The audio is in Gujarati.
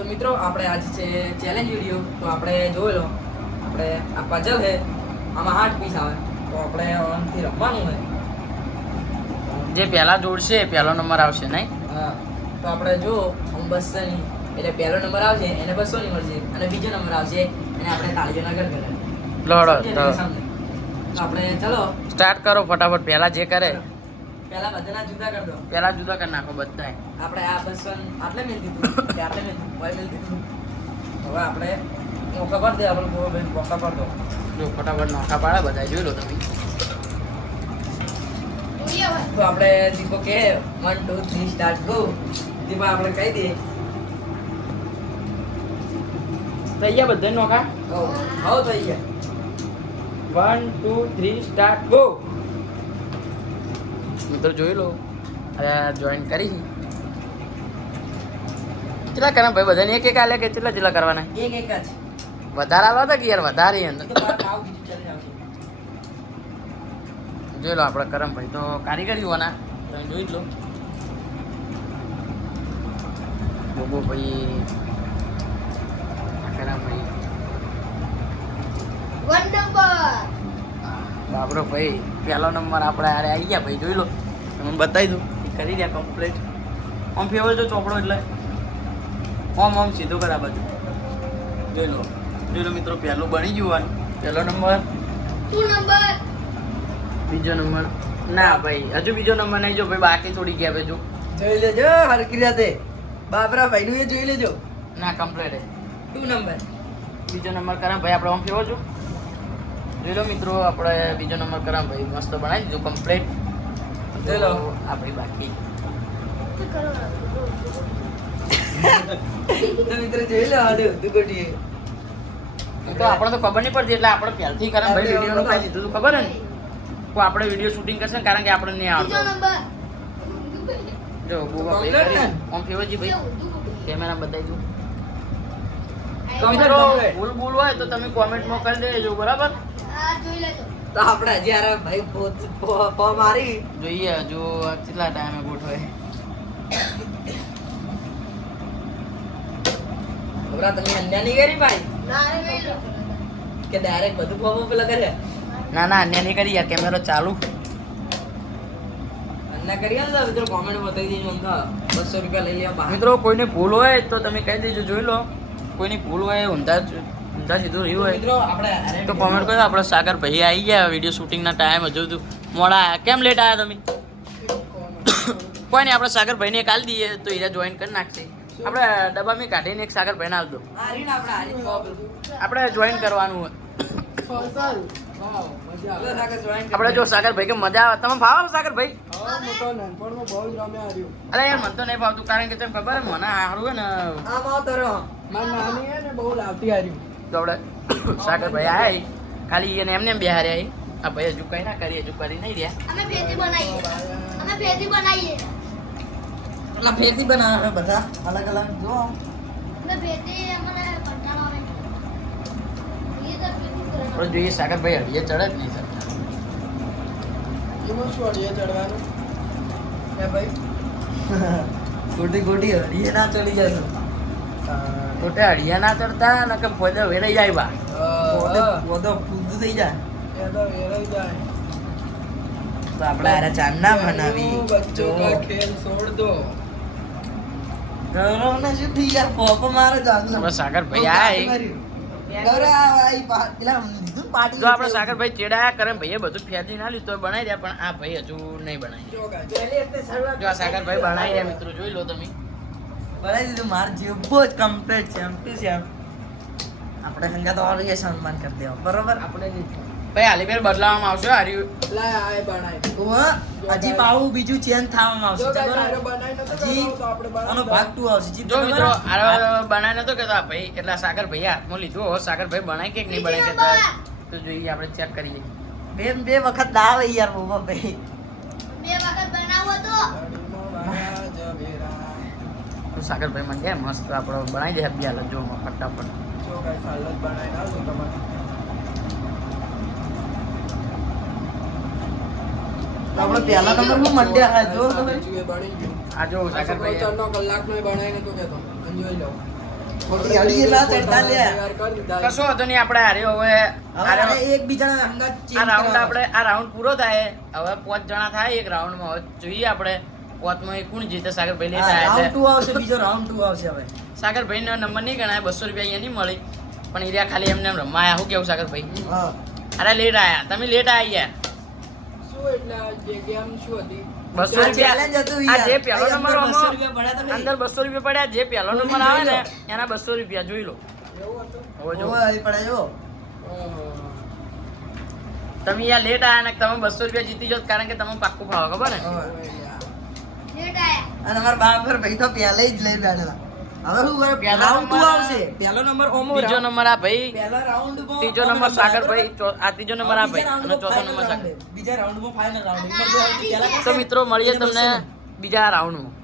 તો મિત્રો આપણે આજ છે ચેલેન્જ વિડીયો. તો આપણે જોઈ લો, આપણે આ પઝલ છે, આમાં 8 પીસ આવે. તો આપણે આનાથી રમવાનું છે. જે પહેલા જોડશે પહેલો નંબર આવશે નહીં. હા, તો આપણે જો 200 ની એટલે પહેલો નંબર આવશે એને 200 ની મળશે, અને બીજો નંબર આવશે એને આપણે તાળીઓના ગડગડા. લોડો તો આપણે ચલો સ્ટાર્ટ કરો ફટાફટ. પહેલા જે કરે પહેલા બધાના જુદા કરી દો. પહેલા જુદા કરી નાખો બધાય. આપણે આ 200 આટલે મેલ દીધું કે આટલે મેલ દીધું, ભાઈ મેલ દીધું. હવે આપણે મોકા પર દે, આપણે ભાઈ મોકા પર દો. જો ફટાફટ નોખા પાડે બધા જોઈ લો તમે. તો આપણે દીપો કે 1 2 3 સ્ટાર્ટ ગો. દીપા આપણે કહી દઈએ. થઈ ગયા બધા નોખા. હો થઈ ગયા. 1 2 3 સ્ટાર્ટ ગો. મિત્રો જોઈ લો, અરે જોઈન કરી કેટલા કરવા ભાઈ? બધાને એક એક આલે કે કેટલા કરવાના? એક એક જ. વધારે આલો તો કે યાર વધારે અંદર. તો બાર આવ બીજું ચાલી આવશે. જોઈ લો આપણે કરમભાઈ તો કારીગરી હોવાના, તમે જોઈ જ લો. બોબો ભાઈ, કરમભાઈ, 1 નંબર. બાબરો ભાઈ પહેલો નંબર આપણે આરે આવી ગયા ભાઈ. જોઈ લો, તમે બતાવી દઉં કરી દે કમ્પ્લીટ. આમ ફેવર જો ચોપડો એટલે આમ સીધો કર આ બાજુ. જોઈ લો મિત્રો, પહેલું બની ગયું. પહેલો નંબર, 2 નંબર. બીજો નંબર ના ભાઈ, હજુ બીજો નંબર નહીં. જો ભાઈ બાકી થોડી ગયા ભાઈ. જો જોઈ લેજો હરકી રાતે બાબરા ભાઈ નું એ જોઈ લેજો. ના કમ્પ્લીટ 2 નંબર. બીજો નંબર કરામ ભાઈ આપણે આમ ફેવો છો. જોઈ લો મિત્રો, આપણે બીજો નંબર કરામ ભાઈ મસ્ત બનાવી દીધું કમ્પ્લીટ. જોઈ લો આ ભાઈ બાકી. તો મિત્રો જોઈ લો આડે તું કોટીએ. તો આપણે તો ખબર નહીં પડતી, એટલે આપણે પહેલથી કરામ ભાઈ વિડીયોનું કાઢી દીધું હતું, ખબર હે ને? તો આપણે વિડીયો શૂટિંગ કરશે ને, કારણ કે આપણે નહીં બીજો આવડતો. નંબર. જો ગોવા ભાઈ કરી આમ ફેવરજી ભાઈ કેમેરા બતાવી દઉં. તો મિત્રો ભૂલ હોય તો તમે કોમેન્ટમાં કરી દેજો, બરાબર? આ જોઈ લેજો. તો આપણે જ્યારે ભાઈ પો મારી જોઈએ હજુ કેટલા ટાઈમે ગોઠવે. બરા તમે અન્યાય નહીં કરી ભાઈ ના રે જોઈ લો. કે ડાયરેક્ટ બધું ફોર્મ પેલા કરે. ના ના અન્ય નહીં કરી, કેમેરો ચાલુ. અન્યાય કરી ને મિત્રો કોમેન્ટ બતાવી દેજો. અમને 200 રૂપિયા લઈ લે બહાર. મિત્રો કોઈને ભૂલ હોય તો તમે કહી દેજો. જોઈ લો, કોઈની ભૂલ હોય, ઊંધા સીધું રહ્યું હોય મિત્રો આપણે તો કોમેન્ટ કરો. આપણે સાગર ભાઈ આવી ગયા વિડીયો શૂટિંગના ટાઈમ, હજુ તો મોડા આવ્યા. કેમ લેટ આવ્યા તમે? કોઈ નહીં, આપણે સાગર ભાઈને કાલ દઈએ તો હીરા જોઈન કરી નાખશે. આપણે ડબ્બામાં કાઢીને એક સાગર ભાઈને આપી દો. આરીને આપણે આરી કોપલ. આપણે જોઈન કરવાનું હોય. વાવ મજા આવે. સાગર જોઈન આપણે જો સાગર ભાઈ કે મજા આવે. તમે ભાવ સાગર ભાઈ? અરે યાર મને તો નહીં ભાવતું, કારણ કે તમને ખબર મને સારું હોય ને. આમ આવતો રહો. તો આપણે સાગર ભાઈ આયા ખાલી એને એમને એમ બિહારી આવી. આ ભાઈ હજુ કઈ ના કરી, હજુ કરી નહીં રહ્યા. અમે ભેજી બનાવીએ. અમે ભેજી બનાવીએ. એટલે ફેરથી બનાવે બધા અલગ અલગ. જો અમે ભેજી અમને કંટાળો આવે. એ તો ભેજી આપણે કરવાનું. જોઈએ સાગર ભાઈ હડીએ ચડે જ નહીં સર. કે ભાઈ ગોટી ગોટી હડીએ ના ચડી જશે. ખોટે હડિયા ના ચડતા ને કે ફોદો વેરાઈ જાય બા. પોતો ફૂદ થઈ જાય. તો આપણે આરે ચાંદના બનાવી જો ગૌરવને શું થઈ જાય? પોપો મારે ચાંદના. આપણે સાગર ભાઈ આય ગૌરવ આઈ પેલા લીધું પાર્ટી. જો આપણે સાગર ભાઈ ચેડાયા કરે, ભાઈએ બધું ફેદી ના લીધું તો બનાવી રહ્યા, પણ આ ભાઈ હજુ નહીં બનાવી. જો આ સાગર ભાઈ બનાવી રહ્યા મિત્રો, જોઈ લો તમે. બનાવી દીધું. માર જેવો જ કમ્પ્લીટ છે એમ ટુ છે. આપણે હંગા તો ઓર સન્માન કરી દેવા, બરોબર? આપણે ભાઈ હાલી ફેર બદલાવામાં આવશે. હાર્યું હજી પાવું બીજું ચેન્જ થવામાં આવશે. હજી આનો ભાગ 2 આવશે. જો મિત્રો આ બનાવી નતો કેતો આ ભાઈ, એટલે આ સાગર ભાઈ હાથમાં લીધું. હવે સાગર ભાઈ બનાવી કે નહીં બનાવી કેતા તો જોઈએ, આપણે ચેક કરીએ. બે વખત ના આવે યાર બોબા ભાઈ. 2 વખત બનાવો તો તો સાગર ભાઈ મને કે મસ્ત આપણે બનાવી દે બે હાલત. જો ફટાફટ આપણે પહેલા નંબરમાં મંડ્યા હા. જો આ જો સાગર ભાઈ કલાકનો બનાવીને તો કેતો જોઈ લો. ખોટી ગાડી ના ચડતા લે તૈયાર કરી દીધા. કશો હતો નહીં આપણે હાર્યો હવે હવે એકબીજાના અંગત આ રાઉન્ડ આપણે આ રાઉન્ડ પૂરો થાય હવે 5 જણા થાય એક રાઉન્ડમાં હવે જોઈએ આપણે 5માં એ કોણ જીતે સાગરભાઈ લેટ આયા રાઉન્ડ છે 2 આવશે બીજો રાઉન્ડ 2 આવશે હવે સાગરભાઈનો નંબર નહીં ગણાય 200 રૂપિયા અહીંયા નહીં મળી પણ એરિયા ખાલી એમને એમ રમવા આયા શું કેવું સાગરભાઈ હા અરે લેટ આયા તમે લેટ આયા યાર શું એટલે આ જે ગેમ શું હતી? 200 આ challenge હતું રૂપિયા આ જે યાર. પહેલો નંબર અંદર 200 રૂપિયા પડ્યા તમે. અંદર 200 રૂપિયા પડ્યા જે પહેલો નંબર આવે ને એના 200 રૂપિયા જોઈ લો એવું હતું? હવે જો ઓય અહીં પડ્યા જો ઓહો. તમે યાર લેટ આયા ને તમે 200 રૂપિયા જીતી જાત કારણ કે તમે પાક્કું ખાવા ખબર ને હવે. લેટ આયા અને અમારા બાપર ભાઈ તો પહેલા જ લઈ બેઠેલા હવે શું કરે પહેલો રાઉન્ડ 2 નંબર આવશે પહેલો નંબર ઓમો ત્રીજો નંબર આ ભાઈ પહેલા રાઉન્ડ ત્રીજો નંબર સાગરભાઈ આ ત્રીજો નંબર આ ભાઈ અને ચોથો નંબર સાગર બીજા રાઉન્ડમાં ફાઇનલ રાઉન્ડ તો મિત્રો મળીએ તમને બીજા રાઉન્ડમાં